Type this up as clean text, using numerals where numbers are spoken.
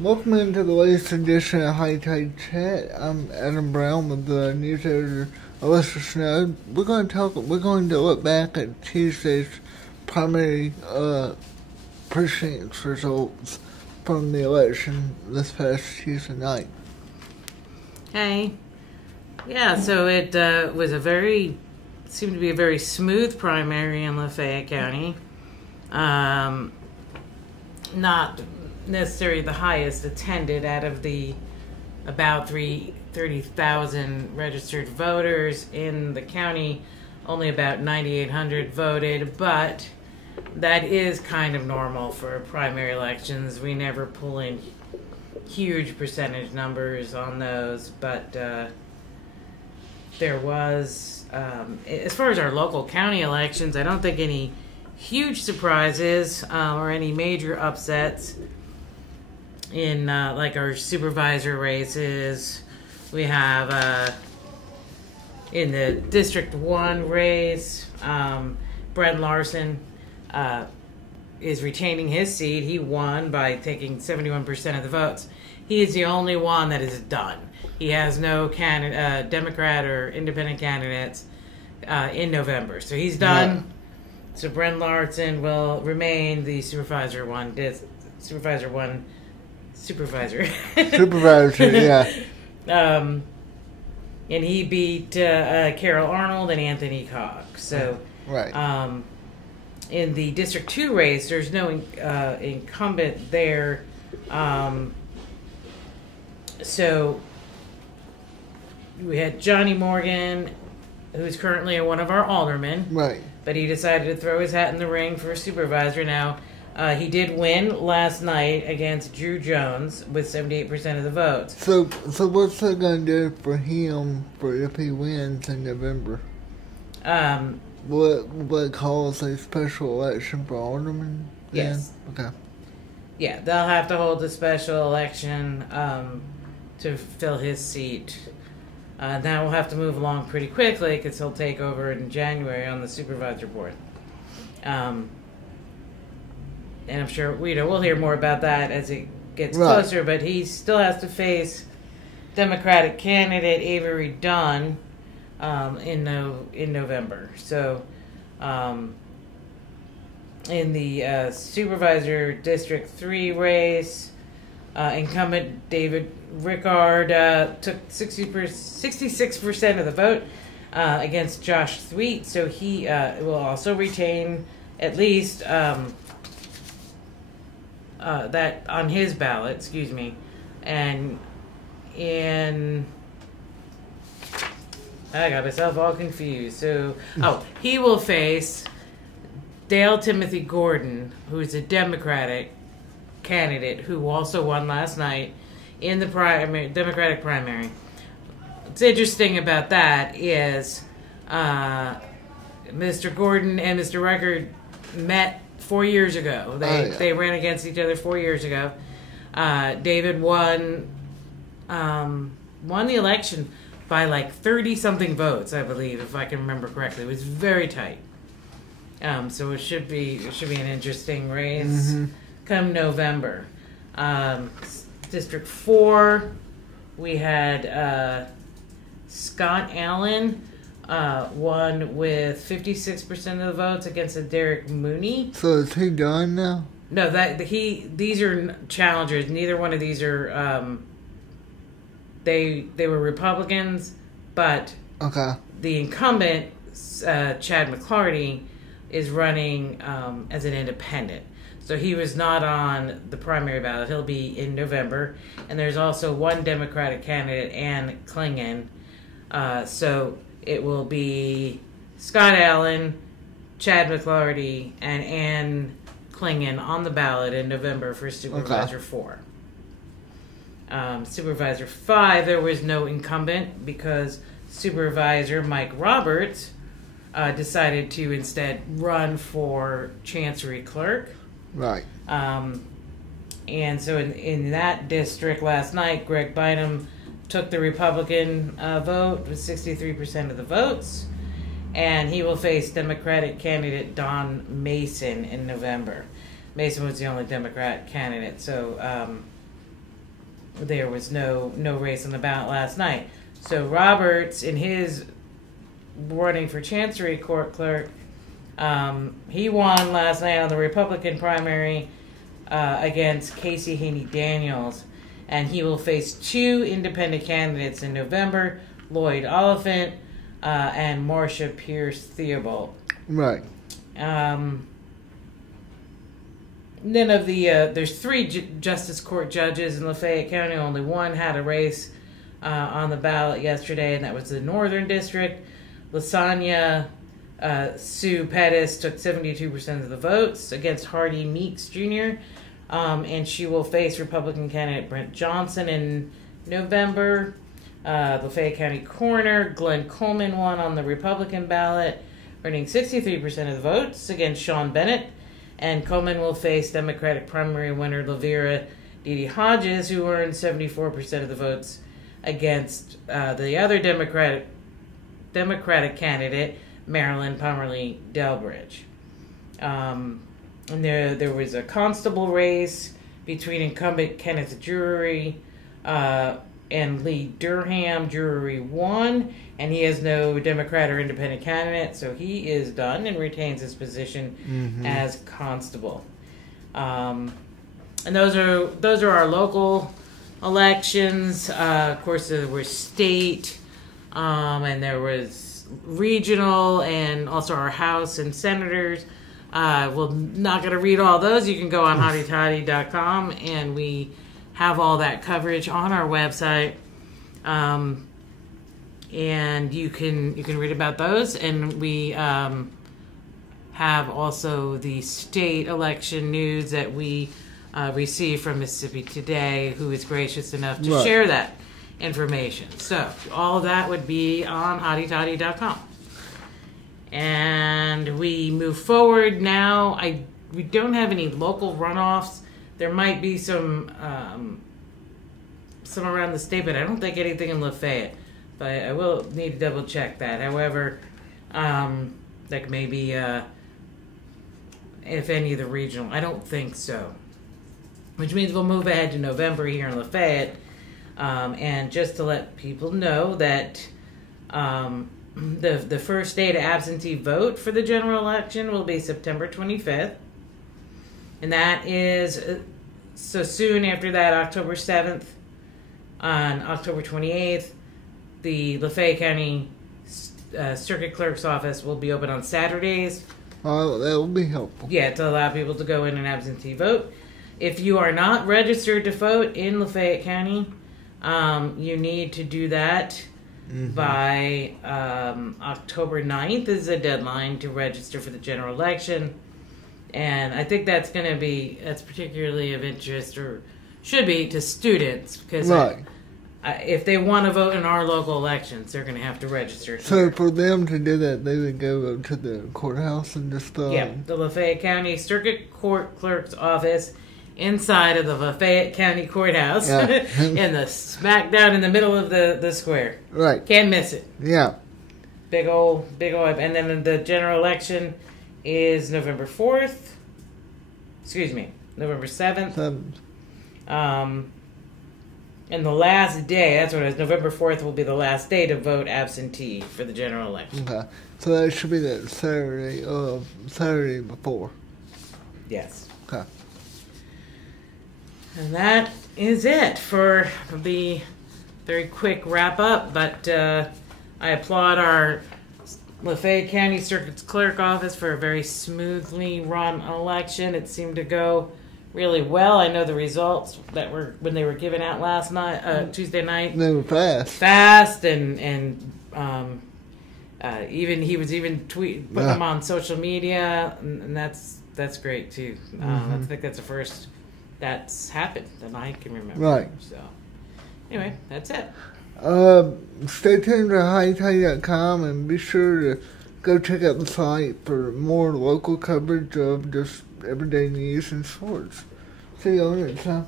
Welcome into the latest edition of High Tide Chat. I'm Adam Brown with the news editor Alyssa Snow. We're going to look back at Tuesday's primary precinct results from the election this past Tuesday night. Hey. Yeah, so it seemed to be a very smooth primary in Lafayette County. Not necessarily the highest attended out of the about 30,000 registered voters in the county. Only about 9,800 voted, but that is kind of normal for primary elections. We never pull in huge percentage numbers on those, but there was, as far as our local county elections, I don't think any huge surprises or any major upsets. In like our supervisor races, we have in the District 1 race, Brent Larson is retaining his seat. He won by taking 71% of the votes. He is the only one that is done. He has no Democrat or independent candidates in November. So he's done. Yeah. So Brent Larson will remain the Supervisor, yeah. And he beat Carol Arnold and Anthony Cox. So, right. In the District 2 race, there's no incumbent there. So we had Johnny Morgan, who's currently one of our aldermen. Right. But he decided to throw his hat in the ring for supervisor. Now, he did win last night against Drew Jones with 78% of the votes. So what's that going to do for him if he wins in November? Will it cause a special election for aldermen? Yes. Okay. Yeah, they'll have to hold a special election to fill his seat. That will have to move along pretty quickly because he'll take over in January on the supervisor board. And I'm sure we'll hear more about that as it gets closer. But he still has to face Democratic candidate Avery Dunn in November. So in the supervisor District 3 race, incumbent David Rickard took 66% of the vote against Josh Thweet. So he will also retain at least that on his ballot, excuse me. And I got myself all confused. So, he will face Dale Timothy Gordon, who's a Democratic candidate who also won last night in the Democratic primary. What's interesting about that is Mr. Gordon and Mr. Rickard met 4 years ago. They ran against each other 4 years ago. David won the election by like 30-something votes, I believe, if I can remember correctly. It was very tight. So it should be an interesting race come November. District 4, we had Scott Allen won with 56% of the votes against Derek Mooney. So is he done now? No, these are challengers. Neither one of these are. They were Republicans, but the incumbent Chad McClarty is running as an independent. So he was not on the primary ballot. He'll be in November, and there's also one Democratic candidate, Ann Klingon. So it will be Scott Allen, Chad McClarty, and Ann Klingon on the ballot in November for Supervisor 4. Supervisor 5, there was no incumbent because Supervisor Mike Roberts decided to instead run for Chancery Clerk. Right. And so in that district last night, Greg Bynum took the Republican vote with 63% of the votes, and he will face Democratic candidate Don Mason in November. Mason was the only Democrat candidate, so there was no race on the ballot last night. So Roberts, in his running for Chancery Court clerk, he won last night on the Republican primary against Casey Haney Daniels, and he will face 2 independent candidates in November: Lloyd Oliphant and Marcia Pierce Theobald. Right. None of the there's 3 Justice Court judges in Lafayette County. Only one had a race on the ballot yesterday, and that was the Northern District. Lasagna Sue Pettis took 72% of the votes against Hardy Meeks Jr., and she will face Republican candidate Brent Johnson in November. Lafayette County Coroner Glenn Coleman won on the Republican ballot, earning 63% of the votes against Sean Bennett. And Coleman will face Democratic primary winner Lavera Dede Hodges, who earned 74% of the votes against the other Democratic candidate, Marilyn Pomerly Delbridge. And there was a constable race between incumbent Kenneth Drury and Lee Durham. Drury won, and he has no Democrat or independent candidate, so he is done and retains his position as constable. And those are our local elections. Of course, there was state, and there was regional, and also our House and senators. We're not going to read all those. You can go on HottyToddy.com, and we have all that coverage on our website. And you can read about those, and we have also the state election news that we received from Mississippi Today, who is gracious enough to share that information. So all of that would be on HottyToddy.com. And we move forward now. We don't have any local runoffs. There might be some around the state, but I don't think anything in Lafayette. But I will need to double check that. However, like maybe if any of the regional, I don't think so. Which means we'll move ahead to November here in Lafayette. And just to let people know that the first day to absentee vote for the general election will be September 25th. And that is so soon after that, October 7th. On October 28th, the Lafayette County Circuit Clerk's office will be open on Saturdays. Oh, that will be helpful. Yeah, to allow people to go in and absentee vote. If you are not registered to vote in Lafayette County, you need to do that by October 9th is the deadline to register for the general election. And I think that's particularly of interest, or should be, to students, because if they want to vote in our local elections, they're going to have to register. So for them to do that, they would go to the courthouse and just... Yeah, the Lafayette County Circuit Court Clerk's office inside of the Lafayette County Courthouse, in the smack down in the middle of the square. Right. Can't miss it. Yeah. Big old, and then the general election is November 4th. Excuse me, November 7th. And the last day, that's what it is, November 4th will be the last day to vote absentee for the general election. Okay. So that should be that Saturday before. Yes. Okay. And that is it for the very quick wrap up, but I applaud our Lafayette County Circuit Clerk office for a very smoothly run election. It seemed to go really well. I know the results that were when they were given out last night, Tuesday night. They were fast. Fast, and even he was putting them on social media, and that's great too. I think that's the first that's happened that I can remember. Right. So anyway, that's it. Stay tuned to HottyToddy.com and be sure to go check out the site for more local coverage of just everyday news and sports. See you all next time.